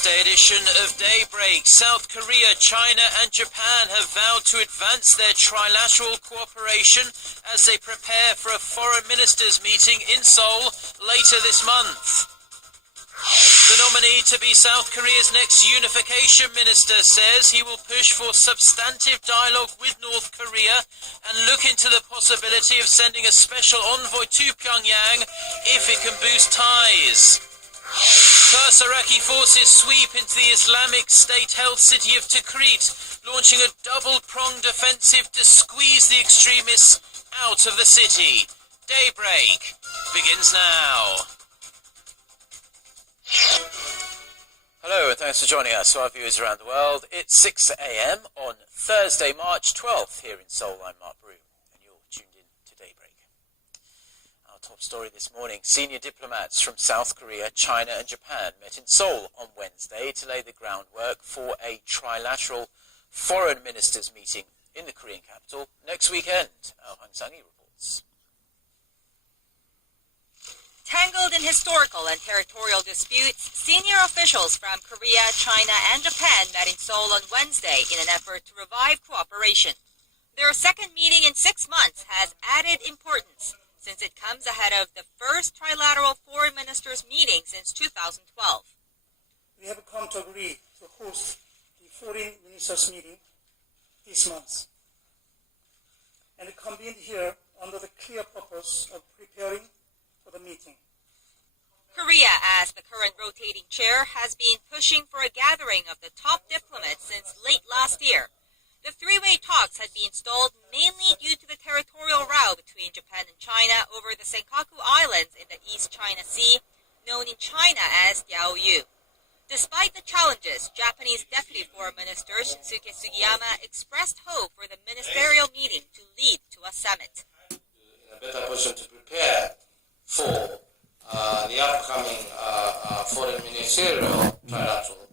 Thursday edition of Daybreak. South Korea, China and Japan have vowed to advance their trilateral cooperation as they prepare for a foreign ministers meeting in Seoul later this month. The nominee to be South Korea's next unification minister says he will push for substantive dialogue with North Korea and look into the possibility of sending a special envoy to Pyongyang if it can boost ties. First Iraqi forces sweep into the Islamic State-held city of Tikrit, launching a double-pronged offensive to squeeze the extremists out of the city. Daybreak begins now. Hello and thanks for joining us, to our viewers around the world. It's 6 a.m. on Thursday, March 12th here in Seoul. I'm Mark Broom and you're tuned in to Daybreak. Our top story this morning, senior diplomats from South Korea, China and Japan met in Seoul on Wednesday to lay the groundwork for a trilateral foreign ministers meeting in the Korean capital next weekend. Hang-Sang reports. Tangled in historical and territorial disputes, senior officials from Korea, China, and Japan met in Seoul on Wednesday in an effort to revive cooperation. Their second meeting in 6 months has added importance, since it comes ahead of the first trilateral foreign ministers meeting since 2012. We have come to agree to host the foreign ministers meeting this month, and convened here under the clear purpose of preparing for the meeting. Korea, as the current rotating chair, has been pushing for a gathering of the top diplomats since late last year. The three-way talks had been stalled mainly due to the territorial row between Japan and China over the Senkaku Islands in the East China Sea, known in China as Diaoyu. Despite the challenges, Japanese Deputy Foreign Minister Shinsuke Sugiyama expressed hope for the ministerial meeting to lead to a summit. In a better position to prepare for the upcoming foreign ministerial trilateral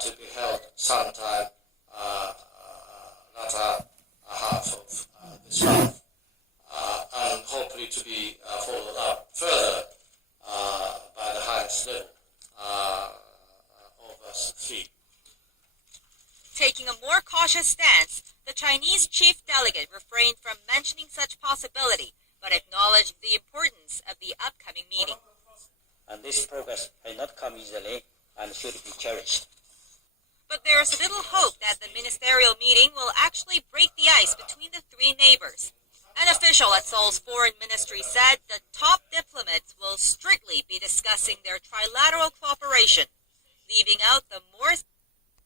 to be held sometime latter half of this month, and hopefully to be followed up further by the highest level of us three. Taking a more cautious stance, the Chinese chief delegate refrained from mentioning such possibility, but acknowledged the importance of the upcoming meeting. And this progress has not come easily and should be cherished. But there is little hope that the ministerial meeting will actually break the ice between the three neighbors. An official at Seoul's foreign ministry said the top diplomats will strictly be discussing their trilateral cooperation, leaving out the more...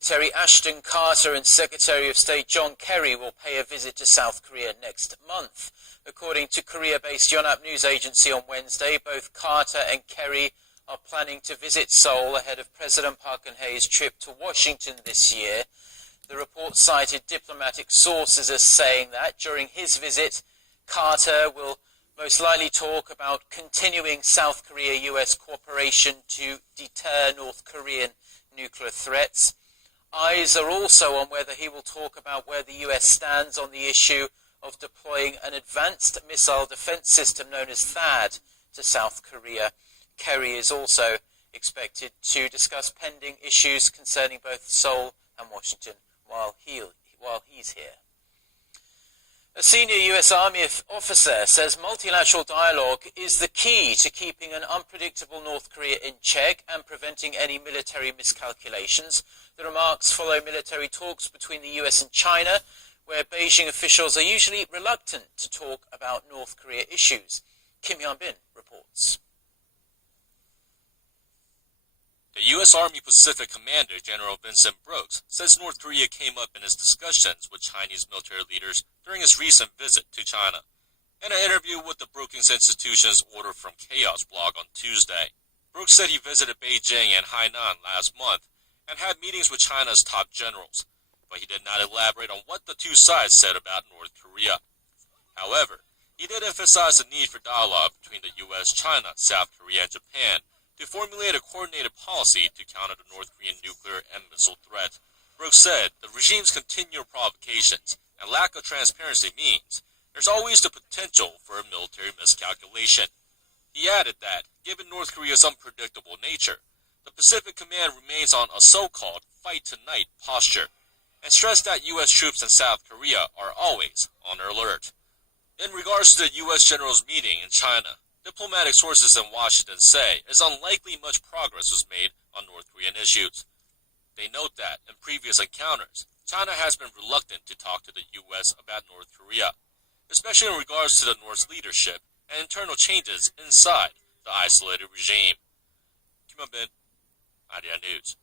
Secretary Ashton Carter and Secretary of State John Kerry will pay a visit to South Korea next month. According to Korea-based Yonhap news agency on Wednesday, both Carter and Kerry are planning to visit Seoul ahead of President Park Geun-hye's trip to Washington this year. The report cited diplomatic sources as saying that during his visit, Carter will most likely talk about continuing South Korea-US cooperation to deter North Korean nuclear threats. Eyes are also on whether he will talk about where the US stands on the issue of deploying an advanced missile defense system known as THAAD to South Korea. Kerry is also expected to discuss pending issues concerning both Seoul and Washington while he's here. A senior US Army officer says multilateral dialogue is the key to keeping an unpredictable North Korea in check and preventing any military miscalculations. The remarks follow military talks between the US and China, where Beijing officials are usually reluctant to talk about North Korea issues. Kim Hyun-bin reports. The U.S. Army Pacific Commander, General Vincent Brooks, says North Korea came up in his discussions with Chinese military leaders during his recent visit to China. In an interview with the Brookings Institution's Order from Chaos blog on Tuesday, Brooks said he visited Beijing and Hainan last month and had meetings with China's top generals, but he did not elaborate on what the two sides said about North Korea. However, he did emphasize the need for dialogue between the U.S., China, South Korea, and Japan to formulate a coordinated policy to counter the North Korean nuclear and missile threat. Brooks said the regime's continual provocations and lack of transparency means there's always the potential for a military miscalculation. He added that, given North Korea's unpredictable nature, the Pacific Command remains on a so-called fight tonight posture and stressed that U.S. troops in South Korea are always on alert. In regards to the U.S. generals meeting in China, diplomatic sources in Washington say it's unlikely much progress was made on North Korean issues. They note that in previous encounters, China has been reluctant to talk to the U.S. about North Korea, especially in regards to the North's leadership and internal changes inside the isolated regime. 김현빈, 아리아 뉴스.